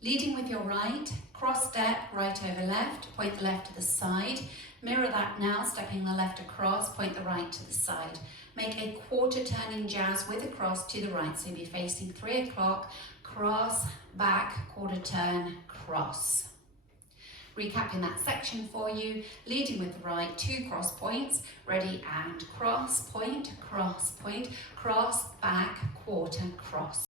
Leading with your right, cross step, right over left, point the left to the side. Mirror that now, stepping the left across, point the right to the side. Make a quarter turning jazz with a cross to the right, so you'll be facing 3 o'clock, cross, back, quarter turn, cross. Recapping that section for you, leading with the right, 2 cross points, ready and cross, point, cross, back, quarter, cross.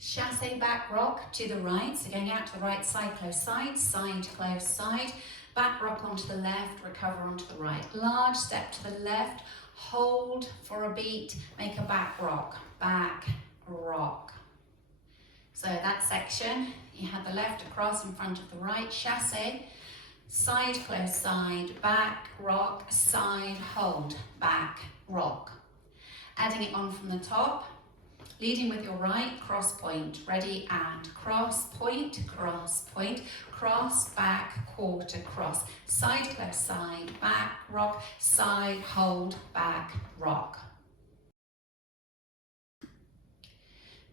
Chassé back rock to the right, so going out to the right side, close side, side, close side, back rock onto the left, recover onto the right. Large step to the left, hold for a beat, make a back rock. So that section, you had the left across in front of the right, chassé, side, close side, back, rock, side, hold, back, rock. Adding it on from the top, leading with your right, cross point, ready and cross point, cross, back, quarter, cross, side, close side, back, rock, side, hold, back, rock.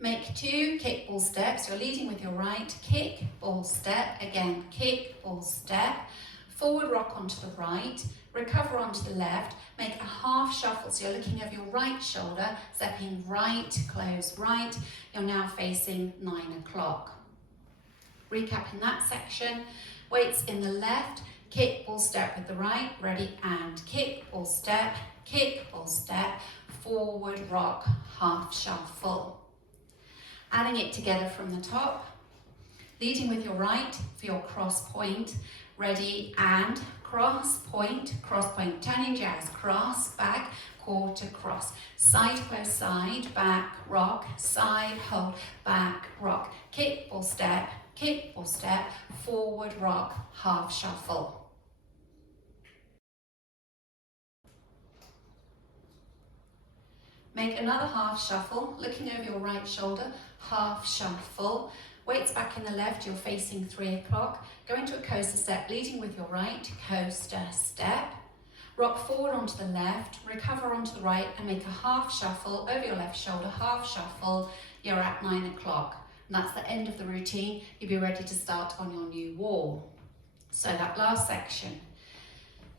Make 2 kick ball steps. You're leading with your right, kick, ball, step, again, kick, ball, step, forward rock onto the right, recover onto the left, make a half shuffle, so you're looking over your right shoulder, stepping right, close right, you're now facing 9 o'clock. Recapping that section, weights in the left, kick, ball, step with the right, ready and kick, ball, step, forward rock, half shuffle. Adding it together from the top, leading with your right for your cross point, ready and cross point, turning jazz, cross, back, quarter, cross, side, close side, back, rock, side, hold, back, rock, kick, ball, step, forward rock, half shuffle. Make another half shuffle, looking over your right shoulder, half shuffle. Weights back in the left, you're facing 3 o'clock. Go into a coaster step, leading with your right, coaster step. Rock forward onto the left, recover onto the right and make a half shuffle over your left shoulder, half shuffle. You're at 9 o'clock. And that's the end of the routine. You'll be ready to start on your new wall. So that last section.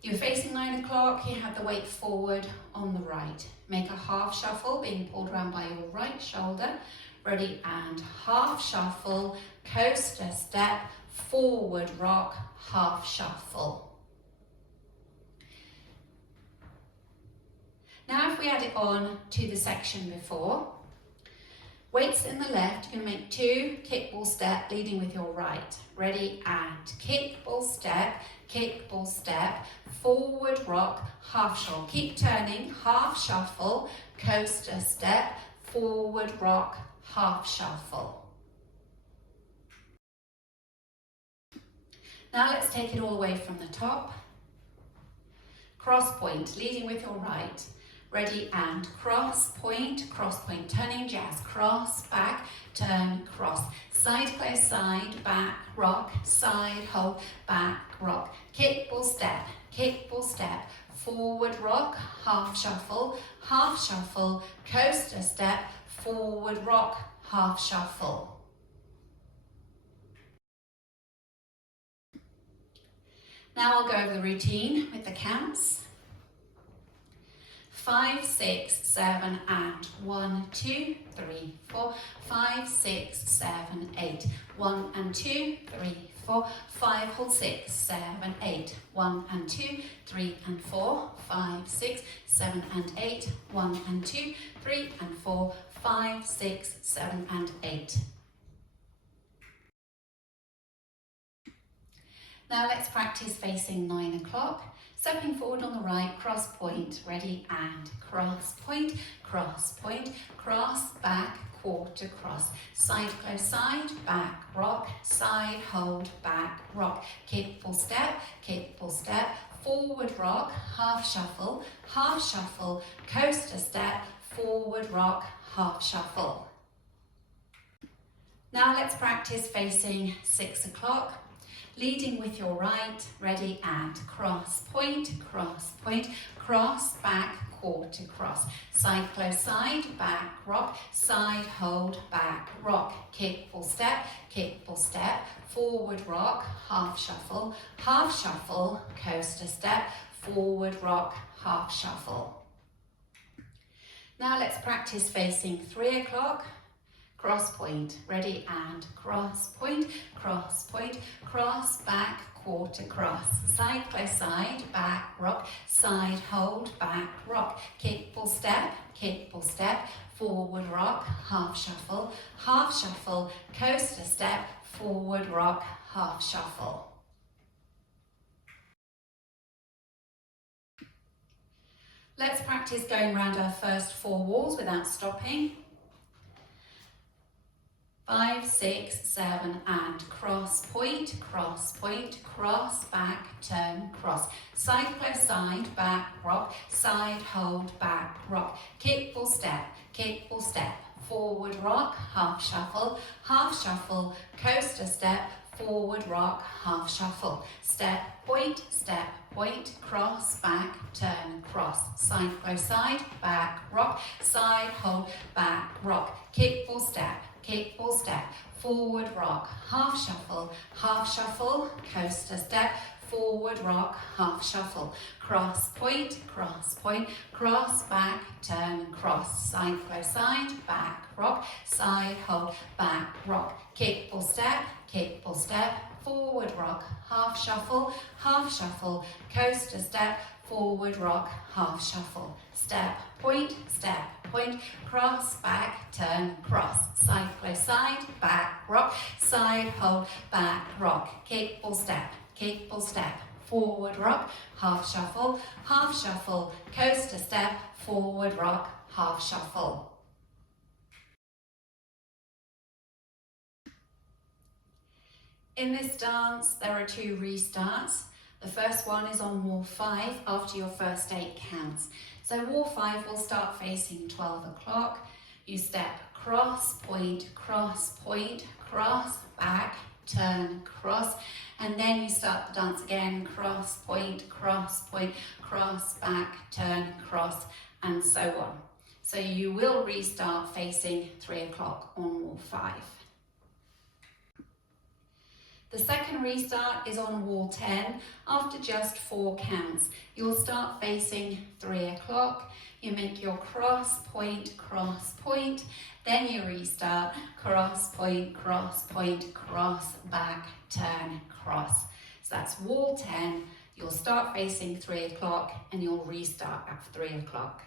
You're facing 9 o'clock, you have the weight forward on the right. Make a half shuffle, being pulled around by your right shoulder. Ready and half shuffle, coaster step, forward rock, half shuffle. Now if we add it on to the section before, weights in the left, you're going to make 2 kick ball step, leading with your right. Ready and kick ball step, forward rock, half shuffle. Keep turning, half shuffle, coaster step, forward rock, half shuffle. Now let's take it all the way from the top. Cross point, leading with your right. Ready and cross point, turning jazz, cross, back, turn, cross. Side, close side, back, rock, side, hold, back, rock. Kick, ball, step, forward rock, half shuffle, coaster step, forward rock, half shuffle. Now I'll go over the routine with the counts. 5, 6, 7 and 1, 2, 3, 4, 5, 6, 7, 8, 1 and 2, 3, 4, 5, hold 6, 7, 8, 1 and 2, 3 and 4, 5, 6, 7 and 8, 1 and 2, 3 and 4, 5, 6, 7 and 8. Now let's practice facing 9 o'clock. Stepping forward on the right, cross point, ready and cross point, cross, back, quarter, cross. Side, close side, back, rock, side, hold, back, rock. Kick, ball, step, forward rock, half shuffle, coaster step, forward rock, half shuffle. Now let's practice facing 6 o'clock. Leading with your right, ready and cross point, cross, back, quarter cross. Side close side, back rock, side hold, back rock. Kick, full step, forward rock, half shuffle, coaster step, forward rock, half shuffle. Now let's practice facing 3 o'clock. Cross point, ready, and cross point, cross, back, quarter cross. Side close side, back rock, side hold, back rock. Kick, full step, forward rock, half shuffle, coaster step, forward rock, half shuffle. Let's practice going around our first 4 walls without stopping. 5, 6, 7, and cross point, cross, back, turn, cross. Side close side, back rock, side hold, back rock. Kick, full step, forward rock, half shuffle, coaster step, forward rock, half shuffle. Step, point, cross, back, turn, cross. Side close side, back rock, side hold, back rock. Kick, full step, forward rock, half shuffle, coaster step, forward rock, half shuffle. Cross point, cross, back, turn, cross. Side close side, back rock, side hold, back rock. Kick, full step, forward rock, half shuffle, coaster step, forward rock, half shuffle. Step, point, cross, back, turn, cross. Side close side, back rock, side hold, back rock. Kick, full step, forward rock, half shuffle, coaster step, forward rock, half shuffle. In this dance, there are 2 restarts. The first one is on wall 5 after your first 8 counts. So wall 5 will start facing 12 o'clock. You step cross, point, cross, back, turn, cross, and then you start the dance again, cross, point, cross, back, turn, cross, and so on. So you will restart facing 3 o'clock on wall 5. The second restart is on wall 10 after just 4 counts. You'll start facing 3 o'clock. You make your cross, point, then you restart, cross, point, cross, back, turn, cross. So that's wall 10. You'll start facing 3 o'clock and you'll restart at 3 o'clock.